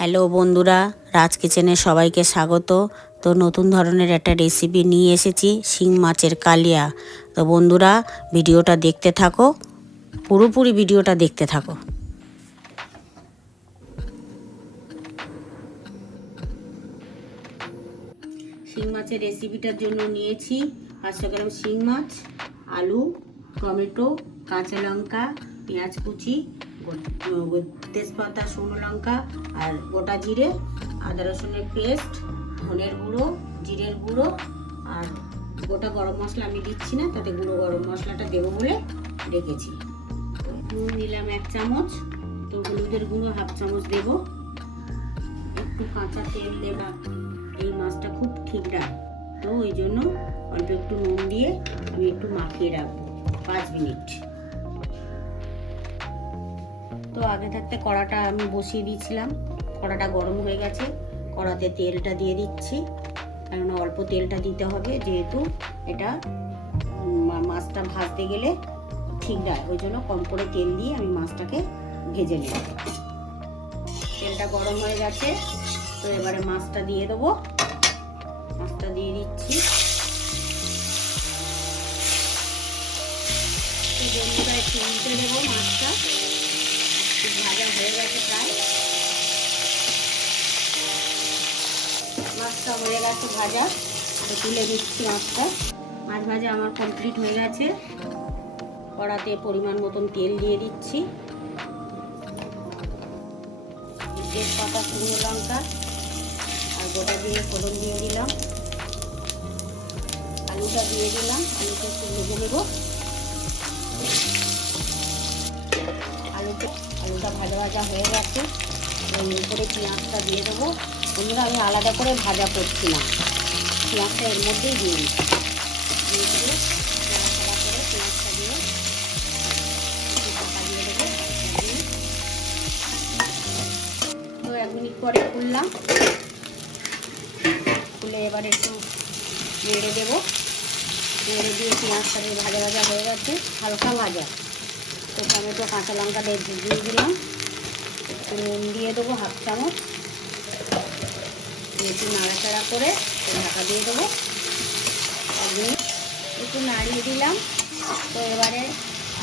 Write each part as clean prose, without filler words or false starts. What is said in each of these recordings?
Hello বন্ধুরা, রাজ কিচেনে সবাইকে স্বাগত। তো নতুন ধরনের একটা রেসিপি নিয়ে এসেছি, শিং মাছের কালিয়া। তো বন্ধুরা, ভিডিওটা দেখতে থাকো, পুরোপুরি ভিডিওটা দেখতে থাকো। শিং মাছের রেসিপিটার জন্য নিয়েছি 500 গ্রাম শিং মাছ, আলু, টমেটো, কাঁচা লঙ্কা, পেঁয়াজ কুচি, তেজপাতা, শুকনো লঙ্কা আর গোটা জিরে, আদা রসুনের পেস্ট, ধনের গুঁড়ো, জিরের গুঁড়ো আর গোটা গরম মশলা আমি দিচ্ছি না, তাতে গুঁড়ো গরম মশলাটা দেবো বলে রেখেছি। নুন নিলাম 1 চামচ, তো হলুদের গুঁড়ো 1/2 চামচ দেবো, একটু কাঁচা তেল দেবা। এই মাছটা খুব ঠিকরা, তো ওই জন্য অল্প একটু নুন দিয়ে আমি একটু মাখিয়ে রাখবো 5 মিনিট। তো আগে থাকতে কড়াটা আমি বসিয়ে দিয়েছিলাম, কড়াটা গরম হয়ে গেছে, কড়াতে তেলটা দিয়ে দিচ্ছি, কারণ অল্প তেলটা দিতে হবে, যেহেতু এটা মাছটা ভাজতে গেলে ঠিক না, ওই জন্য কম করে তেল দিয়ে আমি মাছটাকে ভেজে নেব। তেলটা গরম হয়ে গেছে, তো এবারে মাছটা দিয়ে দেবো। মাছটা দিয়ে দিচ্ছি। তো বন্ধুরা, একটু উল্টে দেবো। মাছটা ভাজা হয়ে গেছে প্রায়, মাছটা হয়ে গেছে ভাজা, তো তুলে দিচ্ছি মাছটা। মাছ ভাজা আমার কমপ্লিট হয়ে গেছে। কড়াতে পরিমাণ মতন তেল দিয়ে দিচ্ছি, তেজপাতা, শুকনো লঙ্কা আর গোটা দিয়ে ফোড়ন দিয়ে দিলাম, আলুটা দিয়ে দিলাম, আলুটা একটু ভেজে নেব। আলুটা ভাজা ভাজা হয়ে গেছে, এর উপরে পেঁয়াজটা দিয়ে দেবো। বন্ধুরা, আমি আলাদা করে ভাজা করছি না, পেঁয়াজটা এর মধ্যেই দিয়ে দিচ্ছি। দিয়ে দিয়ে নাড়াচাড়া করে পেঁয়াজটা দিয়ে একটু ঢাকা দিয়ে দেবো 1 মিনিট। তো 1 মিনিট পরে খুললাম, খুলে এবার একটু নেড়ে দেবো। নেড়ে দিয়ে পেঁয়াজটা ভাজা ভাজা হয়ে গেছে, হালকা ভাজা। তো টমেটো, কাঁচা লঙ্কা দিয়ে দিলাম, একটু নুন দিয়ে দেবো 1/2 চামচ, একটু নাড়াচাড়া করে ঢাকা দিয়ে দেবো 1 মিনিট। একটু নাড়িয়ে দিলাম। তো এবারে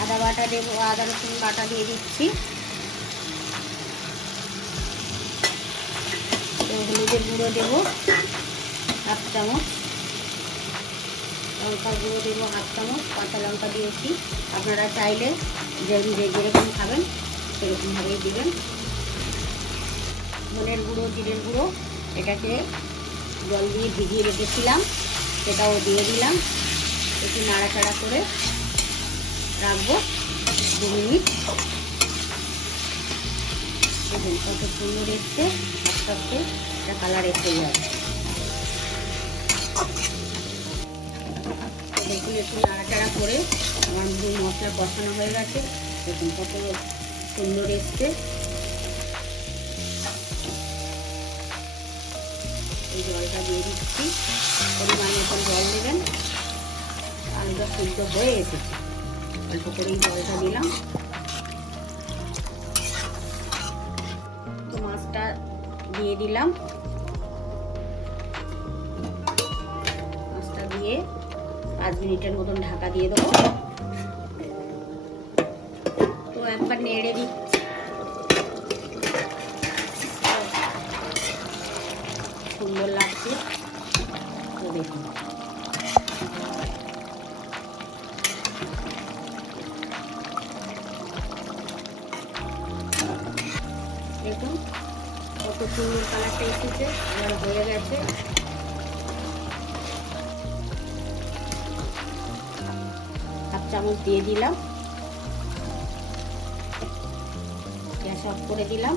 আদা বাটা দেবো, আদা রসুন বাটা দিয়ে দিচ্ছি। তো হলুদের গুঁড়ো দেবো 1/2 চামচ, লঙ্কার গুঁড়ো দেবো 1/2 চামচ, কাঁচা লঙ্কা দিয়েছি। আপনারা চাইলে যেরকম খাবেন সেরকমভাবেই দেবেন। ধনের গুঁড়ো, জিরের গুঁড়ো, এটাকে জল দিয়ে ভিজিয়ে রেখেছিলাম, সেটাও দিয়ে দিলাম। একটু নাড়াচাড়া করে রাখবো 2 মিনিট। দেখুন কত সুন্দর এসছে, আস্তে আস্তে এটা কালার এসে যাবে। দেখুন একটু নাড়াচাড়া করে আমার মশলা কষানো হয়ে গেছে, দেখুন কত সুন্দর এসছে। এই জলটা দিয়ে দিচ্ছি, পরিমাণ মতন জল দেবেন। আলুটা সিদ্ধ হয়ে এসেছে, অল্প করেই জলটা দিলাম। তো মাছটা দিয়ে দিলাম, মাছটা দিয়ে 5 মিনিটের মতন ঢাকা দিয়ে দেবো। তো একবার নেড়ে দিচ্ছি, সুন্দর লাগছে। তো দেখুন দেখুন কত সুন্দর কালারটা এসেছে, এবার হয়ে গেছে। 1/2 চামচ দিয়ে দিলাম, গ্যাস অফ করে দিলাম।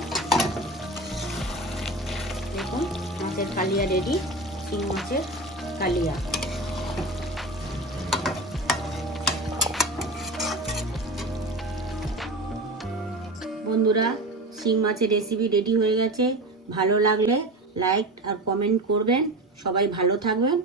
দেখুন মাছের কালিয়া রেডি, শিং মাছের কালিয়া। বন্ধুরা, শিং মাছের রেসিপি রেডি হয়ে গেছে। ভালো লাগলে লাইক আর কমেন্ট করবেন। সবাই ভালো থাকবেন।